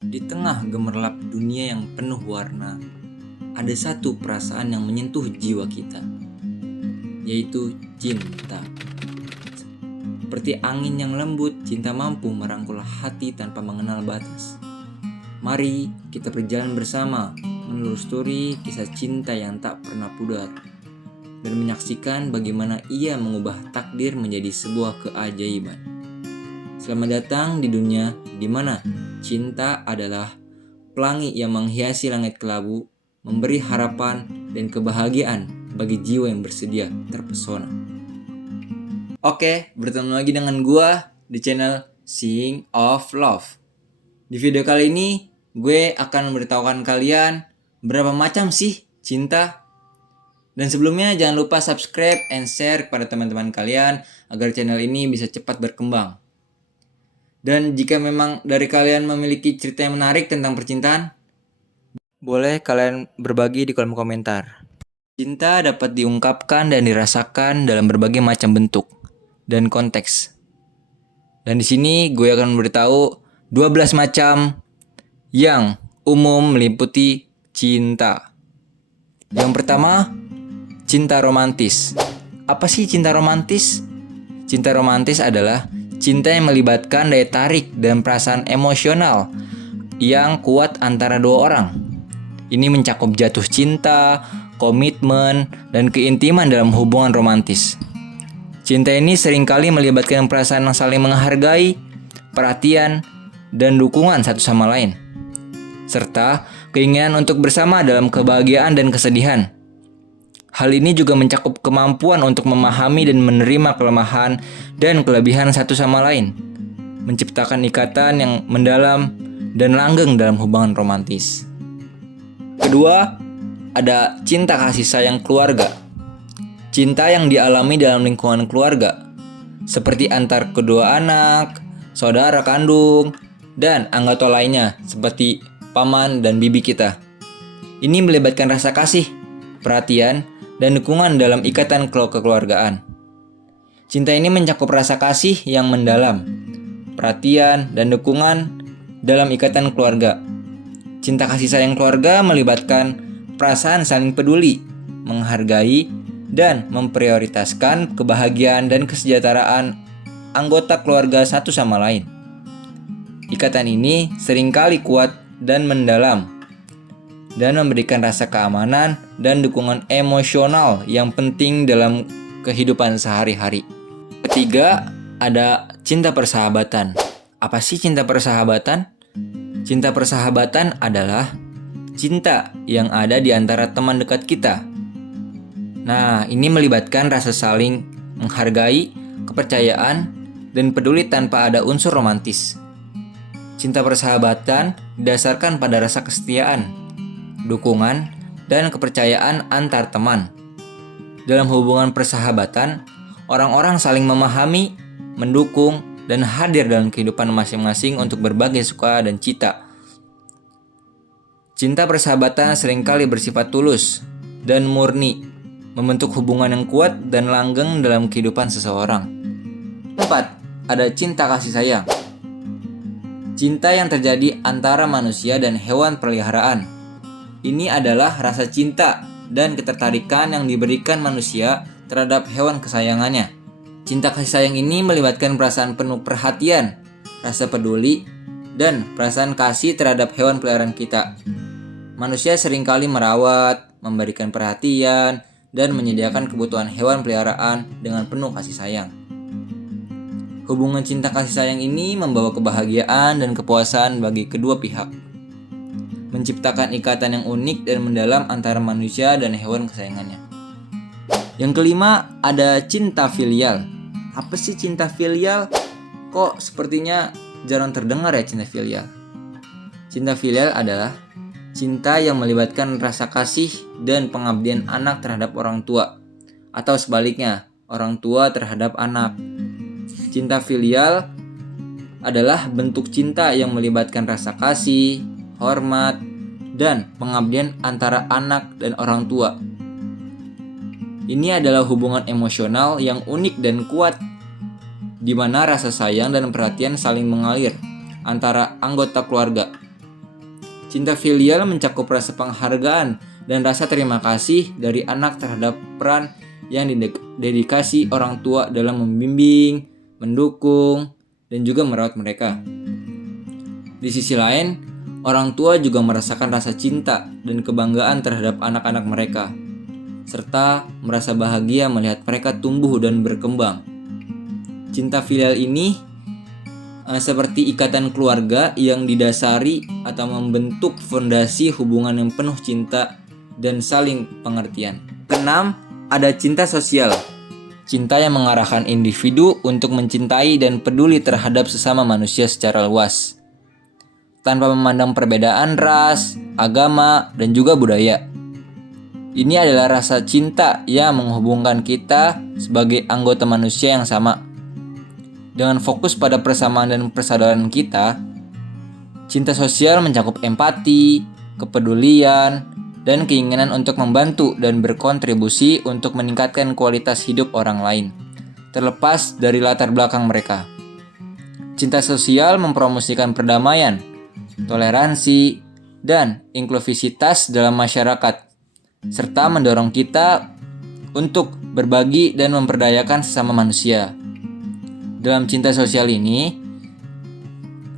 Di tengah gemerlap dunia yang penuh warna, ada satu perasaan yang menyentuh jiwa kita, yaitu cinta. Seperti angin yang lembut, cinta mampu merangkul hati tanpa mengenal batas. Mari kita berjalan bersama, menelusuri kisah cinta yang tak pernah pudar, dan menyaksikan bagaimana ia mengubah takdir menjadi sebuah keajaiban. Selamat datang di dunia di mana cinta adalah pelangi yang menghiasi langit kelabu, memberi harapan dan kebahagiaan bagi jiwa yang bersedia terpesona. Oke, bertemu lagi dengan gua di channel Sing of Love. Di video kali ini, gue akan memberitahukan kalian berapa macam sih cinta. Dan sebelumnya jangan lupa subscribe and share kepada teman-teman kalian agar channel ini bisa cepat berkembang. Dan jika memang dari kalian memiliki cerita yang menarik tentang percintaan, boleh kalian berbagi di kolom komentar. Cinta dapat diungkapkan dan dirasakan dalam berbagai macam bentuk dan konteks. Dan di sini gue akan memberitahu 12 macam yang umum meliputi cinta. Yang pertama, cinta romantis. Apa sih cinta romantis? Cinta romantis adalah cinta yang melibatkan daya tarik dan perasaan emosional yang kuat antara dua orang. Ini mencakup jatuh cinta, komitmen, dan keintiman dalam hubungan romantis. Cinta ini seringkali melibatkan perasaan yang saling menghargai, perhatian, dan dukungan satu sama lain, serta keinginan untuk bersama dalam kebahagiaan dan kesedihan. Hal ini juga mencakup kemampuan untuk memahami dan menerima kelemahan dan kelebihan satu sama lain, menciptakan ikatan yang mendalam dan langgeng dalam hubungan romantis. Kedua, ada cinta kasih sayang keluarga. Cinta yang dialami dalam lingkungan keluarga, seperti antar kedua anak, saudara kandung, dan anggota lainnya seperti paman dan bibi kita. Ini melibatkan rasa kasih, perhatian, dan dukungan dalam ikatan kekeluargaan. Cinta ini mencakup rasa kasih yang mendalam, perhatian, dan dukungan dalam ikatan keluarga. Cinta kasih sayang keluarga melibatkan perasaan saling peduli, menghargai, dan memprioritaskan kebahagiaan dan kesejahteraan anggota keluarga satu sama lain. Ikatan ini seringkali kuat dan mendalam, dan memberikan rasa keamanan dan dukungan emosional yang penting dalam kehidupan sehari-hari. Ketiga, ada cinta persahabatan. Apa sih cinta persahabatan? Cinta persahabatan adalah cinta yang ada di antara teman dekat kita. Nah, ini melibatkan rasa saling menghargai, kepercayaan, dan peduli tanpa ada unsur romantis. Cinta persahabatan didasarkan pada rasa kesetiaan, dukungan, dan kepercayaan antar teman. Dalam hubungan persahabatan, orang-orang saling memahami, mendukung, dan hadir dalam kehidupan masing-masing untuk berbagai suka dan cita. Cinta persahabatan seringkali bersifat tulus dan murni, membentuk hubungan yang kuat dan langgeng dalam kehidupan seseorang. 4. Ada cinta kasih sayang. Cinta yang terjadi antara manusia dan hewan peliharaan. Ini adalah rasa cinta dan ketertarikan yang diberikan manusia terhadap hewan kesayangannya. Cinta kasih sayang ini melibatkan perasaan penuh perhatian, rasa peduli, dan perasaan kasih terhadap hewan peliharaan kita. Manusia seringkali merawat, memberikan perhatian, dan menyediakan kebutuhan hewan peliharaan dengan penuh kasih sayang. Hubungan cinta kasih sayang ini membawa kebahagiaan dan kepuasan bagi kedua pihak, menciptakan ikatan yang unik dan mendalam antara manusia dan hewan kesayangannya. Yang kelima, ada cinta filial. Apa sih cinta filial? Kok sepertinya jarang terdengar ya cinta filial? Cinta filial adalah cinta yang melibatkan rasa kasih dan pengabdian anak terhadap orang tua, atau sebaliknya, orang tua terhadap anak. Cinta filial adalah bentuk cinta yang melibatkan rasa kasih, hormat, dan pengabdian antara anak dan orang tua. Ini adalah hubungan emosional yang unik dan kuat, di mana rasa sayang dan perhatian saling mengalir antara anggota keluarga. Cinta filial mencakup rasa penghargaan dan rasa terima kasih dari anak terhadap peran yang didedikasi orang tua dalam membimbing, mendukung, dan juga merawat mereka. Di sisi lain, orang tua juga merasakan rasa cinta dan kebanggaan terhadap anak-anak mereka, serta merasa bahagia melihat mereka tumbuh dan berkembang. Cinta filial ini seperti ikatan keluarga yang didasari atau membentuk fondasi hubungan yang penuh cinta dan saling pengertian. Keenam, ada cinta sosial. Cinta yang mengarahkan individu untuk mencintai dan peduli terhadap sesama manusia secara luas, tanpa memandang perbedaan ras, agama, dan juga budaya. Ini adalah rasa cinta yang menghubungkan kita sebagai anggota manusia yang sama. Dengan fokus pada persamaan dan persaudaraan kita, cinta sosial mencakup empati, kepedulian, dan keinginan untuk membantu dan berkontribusi untuk meningkatkan kualitas hidup orang lain, terlepas dari latar belakang mereka. Cinta sosial mempromosikan perdamaian, toleransi, dan inklusivitas dalam masyarakat, serta mendorong kita untuk berbagi dan memperdayakan sesama manusia. Dalam cinta sosial ini,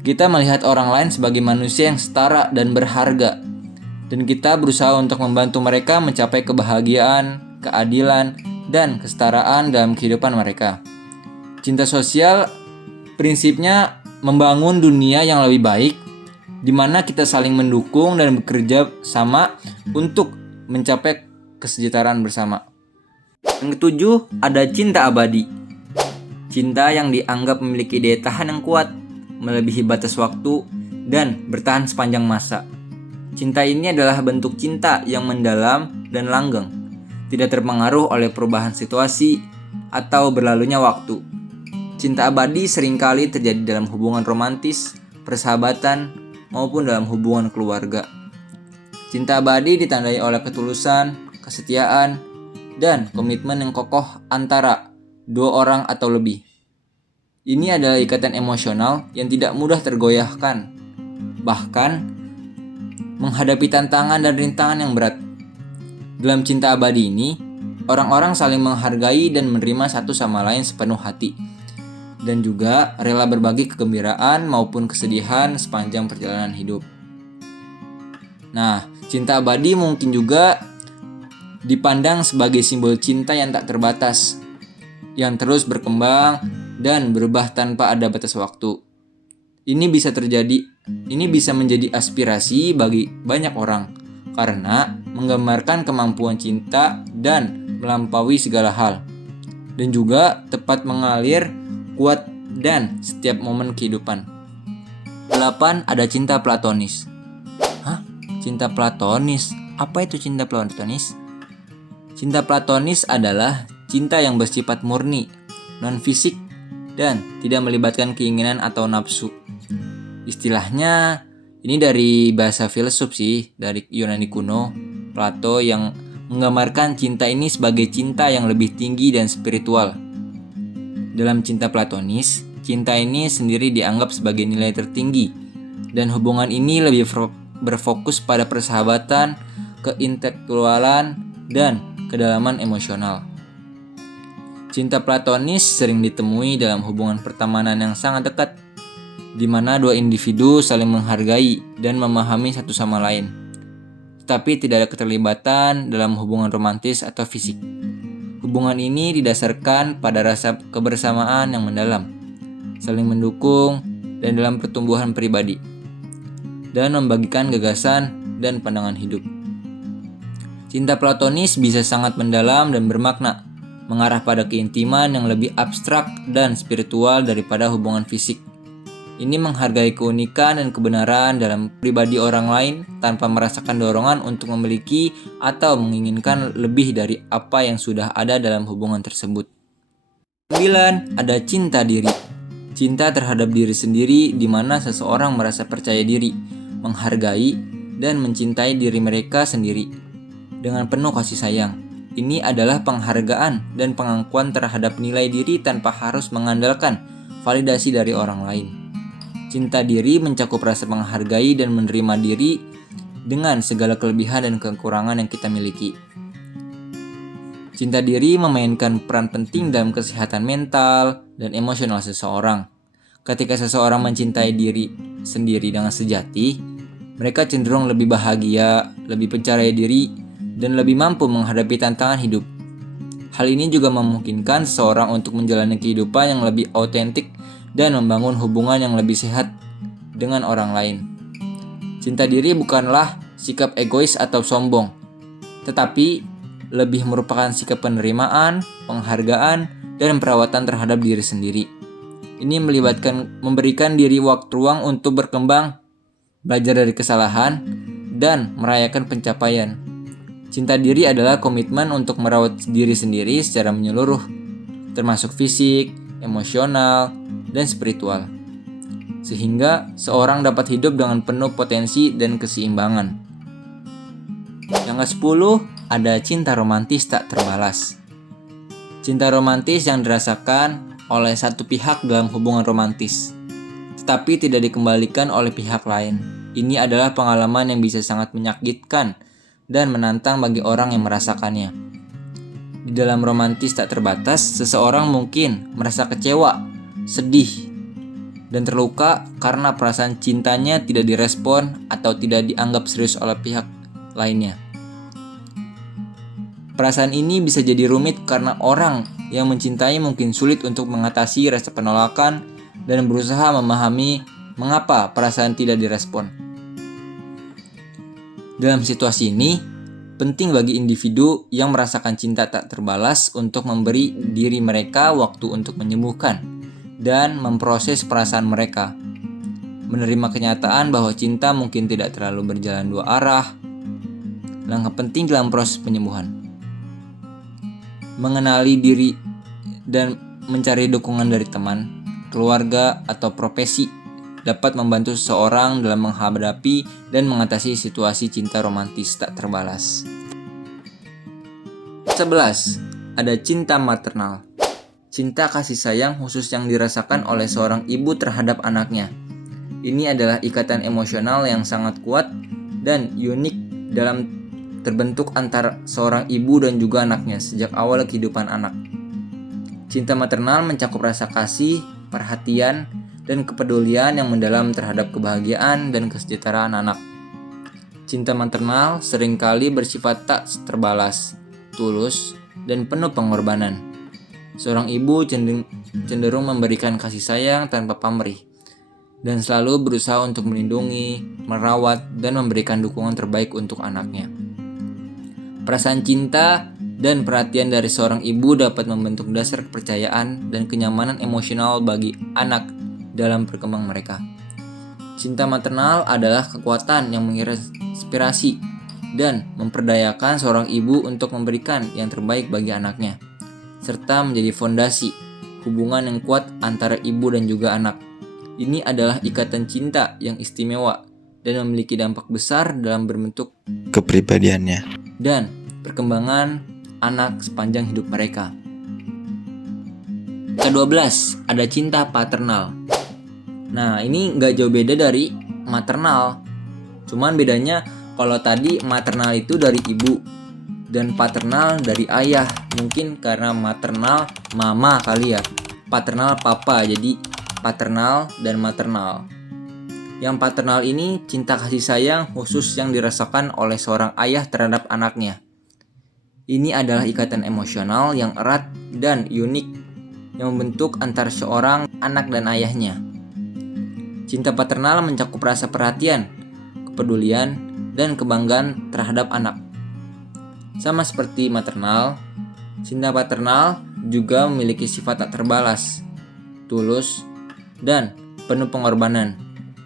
kita melihat orang lain sebagai manusia yang setara dan berharga, dan kita berusaha untuk membantu mereka mencapai kebahagiaan, keadilan, dan kesetaraan dalam kehidupan mereka. Cinta sosial prinsipnya membangun dunia yang lebih baik, di mana kita saling mendukung dan bekerja sama untuk mencapai kesejahteraan bersama. Yang ketujuh, ada cinta abadi. Cinta yang dianggap memiliki daya tahan yang kuat, melebihi batas waktu, dan bertahan sepanjang masa. Cinta ini adalah bentuk cinta yang mendalam dan langgeng, tidak terpengaruh oleh perubahan situasi atau berlalunya waktu. Cinta abadi seringkali terjadi dalam hubungan romantis, persahabatan, maupun dalam hubungan keluarga. Cinta abadi ditandai oleh ketulusan, kesetiaan, dan komitmen yang kokoh antara dua orang atau lebih. Ini adalah ikatan emosional yang tidak mudah tergoyahkan, bahkan menghadapi tantangan dan rintangan yang berat. Dalam cinta abadi ini, orang-orang saling menghargai dan menerima satu sama lain sepenuh hati, dan juga rela berbagi kegembiraan maupun kesedihan sepanjang perjalanan hidup. Nah, cinta abadi mungkin juga dipandang sebagai simbol cinta yang tak terbatas, yang terus berkembang dan berubah tanpa ada batas waktu. Ini bisa menjadi aspirasi bagi banyak orang karena menggambarkan kemampuan cinta dan melampaui segala hal, dan juga tepat mengalir kuat dan setiap momen kehidupan. 8. Ada cinta platonis. Hah? Cinta platonis? Apa itu cinta platonis? Cinta platonis adalah cinta yang bersifat murni, non-fisik, dan tidak melibatkan keinginan atau nafsu. Istilahnya ini dari bahasa filsuf sih, dari Yunani kuno, Plato, yang menggambarkan cinta ini sebagai cinta yang lebih tinggi dan spiritual. Dalam cinta platonis, cinta ini sendiri dianggap sebagai nilai tertinggi, dan hubungan ini lebih berfokus pada persahabatan, keintelektualan, dan kedalaman emosional. Cinta platonis sering ditemui dalam hubungan pertemanan yang sangat dekat, di mana dua individu saling menghargai dan memahami satu sama lain, tetapi tidak ada keterlibatan dalam hubungan romantis atau fisik. Hubungan ini didasarkan pada rasa kebersamaan yang mendalam, saling mendukung, dan dalam pertumbuhan pribadi, dan membagikan gagasan dan pandangan hidup. Cinta platonis bisa sangat mendalam dan bermakna, mengarah pada keintiman yang lebih abstrak dan spiritual daripada hubungan fisik. Ini menghargai keunikan dan kebenaran dalam pribadi orang lain tanpa merasakan dorongan untuk memiliki atau menginginkan lebih dari apa yang sudah ada dalam hubungan tersebut. 9. Ada cinta diri. Cinta terhadap diri sendiri, di mana seseorang merasa percaya diri, menghargai, dan mencintai diri mereka sendiri dengan penuh kasih sayang. Ini adalah penghargaan dan pengakuan terhadap nilai diri tanpa harus mengandalkan validasi dari orang lain. Cinta diri mencakup rasa menghargai dan menerima diri dengan segala kelebihan dan kekurangan yang kita miliki. Cinta diri memainkan peran penting dalam kesehatan mental dan emosional seseorang. Ketika seseorang mencintai diri sendiri dengan sejati, mereka cenderung lebih bahagia, lebih percaya diri, dan lebih mampu menghadapi tantangan hidup. Hal ini juga memungkinkan seseorang untuk menjalani kehidupan yang lebih autentik dan membangun hubungan yang lebih sehat dengan orang lain. Cinta diri bukanlah sikap egois atau sombong, tetapi lebih merupakan sikap penerimaan, penghargaan, dan perawatan terhadap diri sendiri. Ini memberikan diri waktu ruang untuk berkembang, belajar dari kesalahan, dan merayakan pencapaian. Cinta diri adalah komitmen untuk merawat diri sendiri secara menyeluruh, termasuk fisik, emosional, dan spiritual, sehingga seorang dapat hidup dengan penuh potensi dan keseimbangan. Yang ke-10, ada cinta romantis tak terbalas. Cinta romantis yang dirasakan oleh satu pihak dalam hubungan romantis, tetapi tidak dikembalikan oleh pihak lain. Ini adalah pengalaman yang bisa sangat menyakitkan dan menantang bagi orang yang merasakannya. Di dalam romantis tak terbatas, seseorang mungkin merasa kecewa, sedih, dan terluka karena perasaan cintanya tidak direspon atau tidak dianggap serius oleh pihak lainnya. Perasaan ini bisa jadi rumit karena orang yang mencintai mungkin sulit untuk mengatasi rasa penolakan dan berusaha memahami mengapa perasaan tidak direspon. Dalam situasi ini, penting bagi individu yang merasakan cinta tak terbalas untuk memberi diri mereka waktu untuk menyembuhkan dan memproses perasaan mereka. Menerima kenyataan bahwa cinta mungkin tidak terlalu berjalan dua arah. Langkah penting dalam proses penyembuhan: mengenali diri dan mencari dukungan dari teman, keluarga, atau profesi dapat membantu seseorang dalam menghadapi dan mengatasi situasi cinta romantis tak terbalas. 11. Ada cinta maternal. Cinta kasih sayang khusus yang dirasakan oleh seorang ibu terhadap anaknya. Ini adalah ikatan emosional yang sangat kuat dan unik dalam terbentuk antara seorang ibu dan juga anaknya sejak awal kehidupan anak. Cinta maternal mencakup rasa kasih, perhatian, dan kepedulian yang mendalam terhadap kebahagiaan dan kesejahteraan anak. Cinta maternal seringkali bersifat tak terbalas, tulus, dan penuh pengorbanan. Seorang ibu cenderung memberikan kasih sayang tanpa pamrih, dan selalu berusaha untuk melindungi, merawat, dan memberikan dukungan terbaik untuk anaknya. Perasaan cinta dan perhatian dari seorang ibu dapat membentuk dasar kepercayaan dan kenyamanan emosional bagi anak dalam berkembang mereka. Cinta maternal adalah kekuatan yang menginspirasi dan memperdayakan seorang ibu untuk memberikan yang terbaik bagi anaknya, serta menjadi fondasi hubungan yang kuat antara ibu dan juga anak. Ini adalah ikatan cinta yang istimewa dan memiliki dampak besar dalam berbentuk kepribadiannya dan perkembangan anak sepanjang hidup mereka. Ke-12, ada cinta paternal. Nah, ini nggak jauh beda dari maternal. Cuman bedanya kalau tadi maternal itu dari ibu dan paternal dari ayah. Mungkin karena maternal mama kali ya, paternal papa, jadi paternal dan maternal. Yang paternal ini cinta kasih sayang khusus yang dirasakan oleh seorang ayah terhadap anaknya. Ini adalah ikatan emosional yang erat dan unik yang membentuk antara seorang anak dan ayahnya. Cinta paternal mencakup rasa perhatian, kepedulian, dan kebanggaan terhadap anak. Sama seperti maternal, cinta paternal juga memiliki sifat tak terbalas, tulus, dan penuh pengorbanan.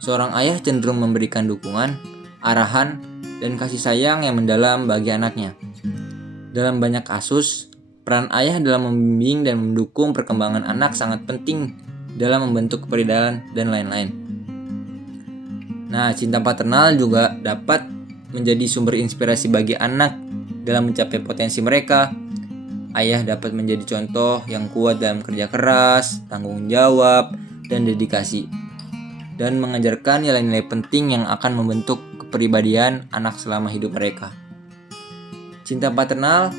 Seorang ayah cenderung memberikan dukungan, arahan, dan kasih sayang yang mendalam bagi anaknya. Dalam banyak kasus, peran ayah dalam membimbing dan mendukung perkembangan anak sangat penting dalam membentuk kepribadian dan lain-lain. Nah, cinta paternal juga dapat menjadi sumber inspirasi bagi anak dalam mencapai potensi mereka. Ayah dapat menjadi contoh yang kuat dalam kerja keras, tanggung jawab, dan dedikasi, dan mengajarkan nilai-nilai penting yang akan membentuk kepribadian anak selama hidup mereka. Cinta paternal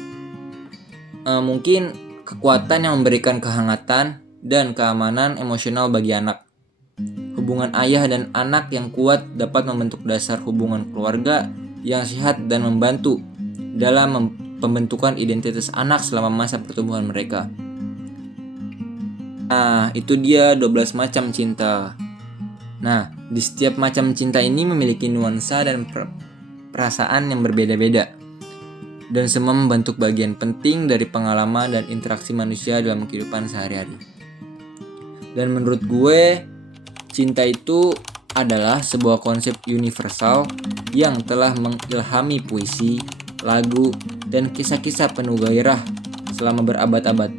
mungkin kekuatan yang memberikan kehangatan dan keamanan emosional bagi anak. Hubungan ayah dan anak yang kuat dapat membentuk dasar hubungan keluarga yang sehat dan membantu dalam pembentukan identitas anak selama masa pertumbuhan mereka. Nah, itu dia 12 macam cinta. Nah, di setiap macam cinta ini memiliki nuansa dan perasaan yang berbeda-beda. Dan semua membentuk bagian penting dari pengalaman dan interaksi manusia dalam kehidupan sehari-hari. Dan menurut gue, cinta itu adalah sebuah konsep universal yang telah mengilhami puisi, lagu, dan kisah-kisah penuh gairah selama berabad-abad.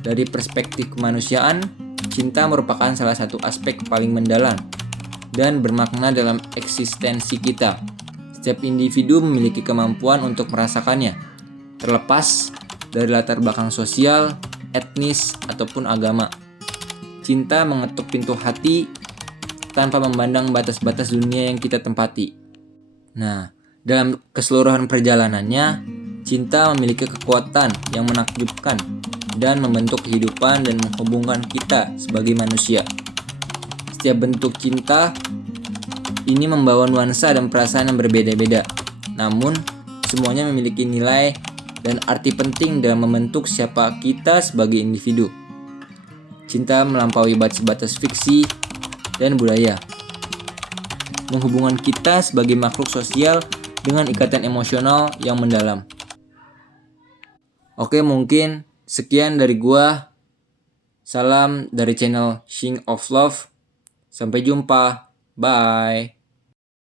Dari perspektif kemanusiaan, cinta merupakan salah satu aspek paling mendalam dan bermakna dalam eksistensi kita. Setiap individu memiliki kemampuan untuk merasakannya, terlepas dari latar belakang sosial, etnis, ataupun agama. Cinta mengetuk pintu hati tanpa memandang batas-batas dunia yang kita tempati. Nah, dalam keseluruhan perjalanannya, cinta memiliki kekuatan yang menakjubkan dan membentuk kehidupan dan menghubungkan kita sebagai manusia. Setiap bentuk cinta ini membawa nuansa dan perasaan yang berbeda-beda. Namun, semuanya memiliki nilai dan arti penting dalam membentuk siapa kita sebagai individu. Cinta melampaui batas-batas fiksi dan budaya, menghubungkan kita sebagai makhluk sosial dengan ikatan emosional yang mendalam. Oke, mungkin sekian dari gua. Salam dari channel Sing of Love. Sampai jumpa. Bye.